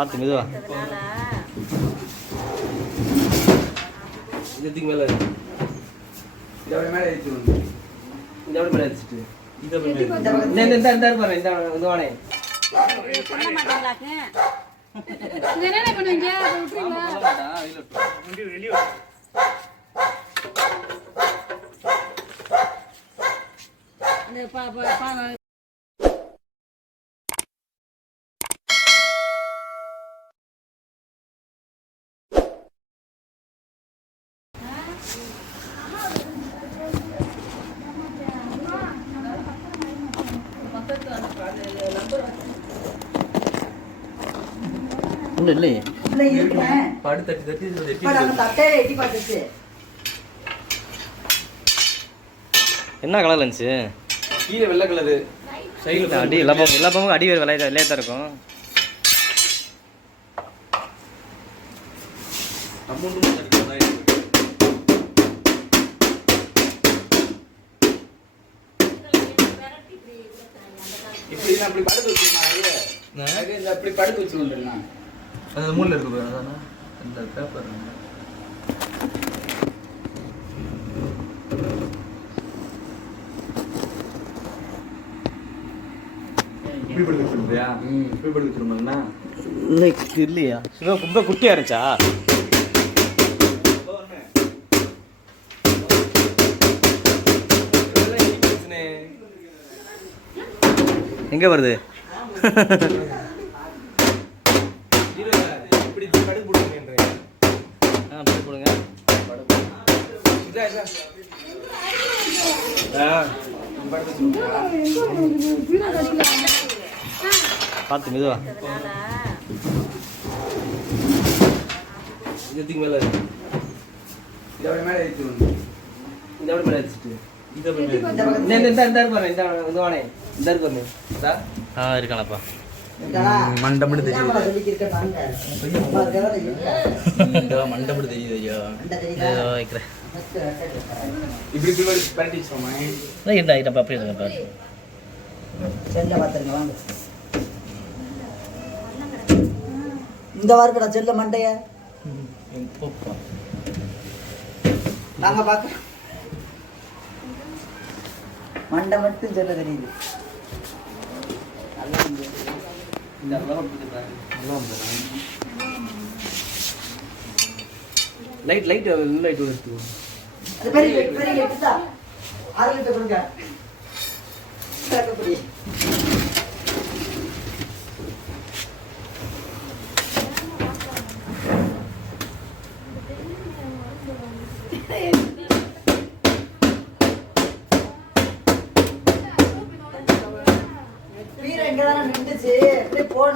பார்த்து மெதுவா இதுக்கு மேல? இதை விட மேலே ஏற்றி விட மேலே இந்த இந்த இந்த இந்த பாரு இந்த இந்த வானே பண்ண மாட்டாங்களாக்கு இது என்னென்ன பண்ணுவீங்க அதை விட்டுறீங்களா அந்த பா பா- பா ஒன்றும் இல்லையே. படு தட்டி தட்டி பார்த்துச்சு என்ன கலர் இருந்துச்சு கீழே வெள்ளை கலரு சைடில் அடி எல்லா பக்கம் எல்லா பக்கமும் அடி வேறு விளையா விளையா தான் இருக்கும் அமௌண்ட்டும் இப்படி நான் அப்படி படுத்து வச்சுருந்தேன் அது இந்த அப்படி படுத்து வச்சுருந்தேன் அந்த மூலையில் இருக்கு அதானே? அந்த பேப்பர் இப்படி படுத்து வச்சிருந்தியா இப்படி படுத்து வச்சிருந்தா இன்னைக்கு இல்லையா? ரொம்ப ரொம்ப குட்டியாக இருந்துச்சா? படுத்து வச்சிருந்தா பார்த்து மெதுவா. இதுக்கு மேல இதை விட மேலே ஏற்றி இந்த மேல வச்சுட்டு இருக்கானப்பா? மண்டபம் தெரியுது ஐயா அந்த தெரியுதா? இதோ வைக்கிறேன். இப்படி இப்படி வச்சோமா இல்லை ஐட்டம் அப்படியே இருங்கப்பா செல்ல பார்த்துருங்க வாங்க இந்த வாருக்கடா செல்ல மண்டைய நாங்க பார்க்க மண்டை மட்டும் சொல்ல தெரியுது லைட் லைட் லைட் எடுத்து அது பெரிய gate, பெரிய gate இதா. ஆறு லிட்டர் கொடுங்க.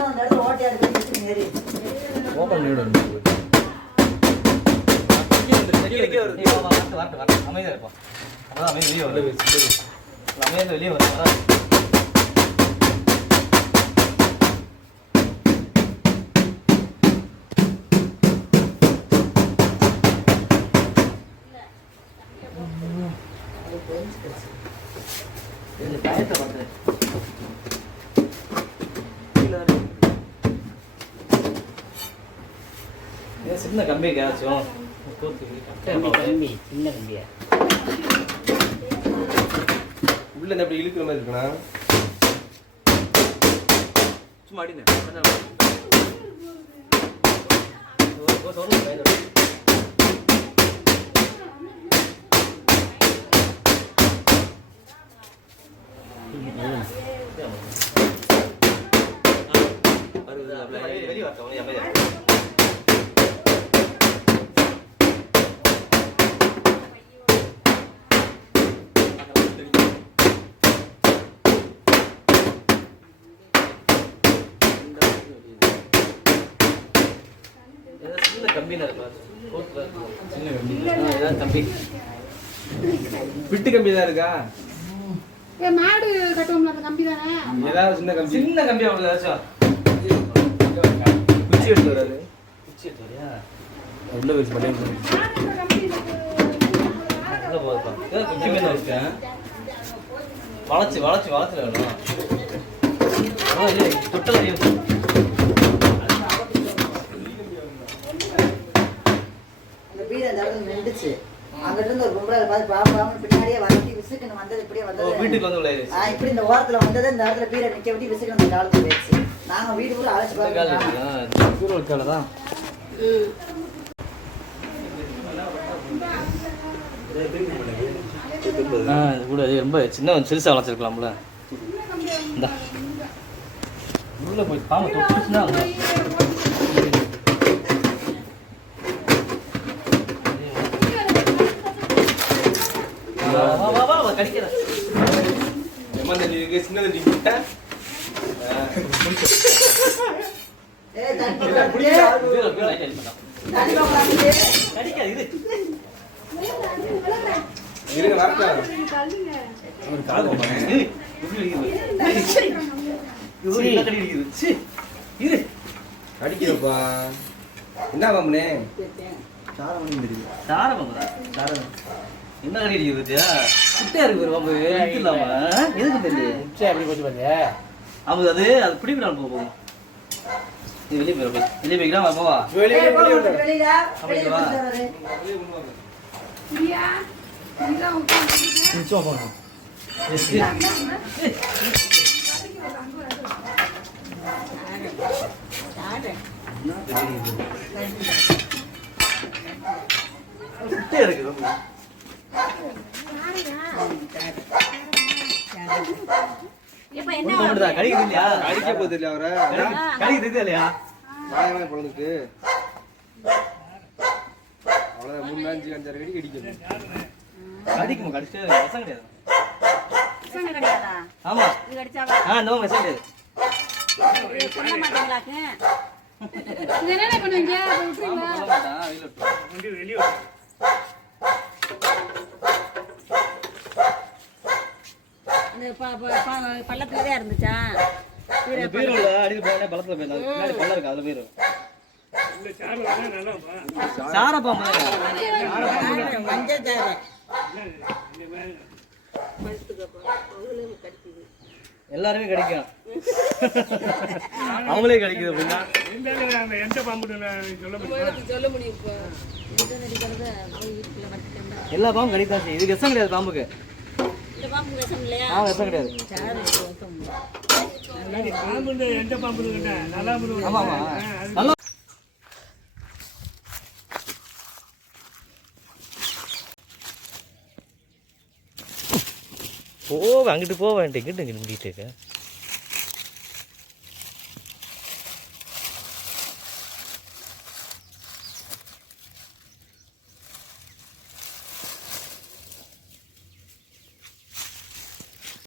போகணும் அந்த இடத்துல ஓட்டையாடு போய் ஓப்பன் பண்ணிவிடு அமைதியாக இருப்போம் அதான் அமைதி வெளியே வரும் அமைதியாக வெளியே வரும் கம்பி கேச்சும் கம்பி சின்ன கம்பியா உள்ள அப்படி இழுக்கிற மாதிரி இருக்குண்ணா. சும்மா அடிங்க. கம்பி. பிட்டு கம்பி தான் இருக்கா? ஏ மாடு கட்டுவோம்ல அந்த கம்பி தானே ஏதாவது சின்ன கம்பி. சின்ன கம்பி அவ்வளோ ஏதாச்சும் குச்சி எடுத்து வராது. குச்சி எடுத்து வரியா? உள்ள வச்சு ஏதோ குச்சி மேல இருக்கேன் வளைச்சு வளைச்சு வளைச்சு வேணும் இல்லையே, தொட்டல ஐயோ. வரக்கூடாது பாரு பாம்பு பாம்பு பின்னாடியே வரட்டி விசுக்குன்னு வந்தது இப்படியே வந்தது. வீட்டுக்கு வந்து இப்படி இந்த ஓரத்துல வந்தது இந்த இடத்துல பீரை நிக்க விட்டு விசுக்குன்னு அந்த காலுக்கு போயிடுச்சு. நாங்க வீடு கூட அழைச்சு இது கூட ரொம்ப சின்ன சிறுசா வளர்த்துருக்கலாம்ல. இந்தா. உள்ள போய் பாம்பு தொட்டுச்சுன்னா அடிக்கிறப்பா என்ன பாம்புனே சார பாம்புடா. சார பாம்பு. என்ன கடி பாத்தியா? குட்டையா இருக்கு பாரு பாம்பு. இழுத்துடலாமா? எதுக்கு தெரியல சரி அப்படி போச்சு பாரு அது அது அது பிடிக்கிறான் போ போகும் நீ வெளியே போயிரு போய் வெளியே போய்க்கிறா வா போவா. வெளியே வெளியே போங்க, வெளியில. வெளியில வா. அடிக்க போகுது இல்லையா அவரை? கடி- கடிக்குது இல்லையா வாயமே பிறந்துட்டு அவ்வளோ மூணு அஞ்சு அஞ்சாறு கடி கடிக்கணும் கடிக்கும்? கடிச்சு விஷம் கிடையாது. ஆமா. ஆ இந்த விஷம் கிடையாது. சொல்ல மாட்டீங்களாக்கு? பண்ணுவீங்க? ப- பள்ளத்துல தான் இருந்துச்சா பீரோல அடியில் போனே பள்ளத்துல போயிருந்தாங்க பின்னாடி பள்ளம் இருக்கு அதுல போயிரும் சார பாம்பு மஞ்சள் சாறு எல்லாருமே கிடைக்கும். அவங்களே கிடைக்குது அப்படின்னா. சொல்ல முடியும்? இது எல்லா பாம்பும் கிடைக்கும் செய்யும். இதுக்கு விஷம் கிடையாது பாம்புக்கு. விஷம் கிடையாது. நல்லா போவேன் அங்கிட்டு போவேன் இங்கிட்டு இங்கிட்டு முடிக்கிட்டு இருக்கேன்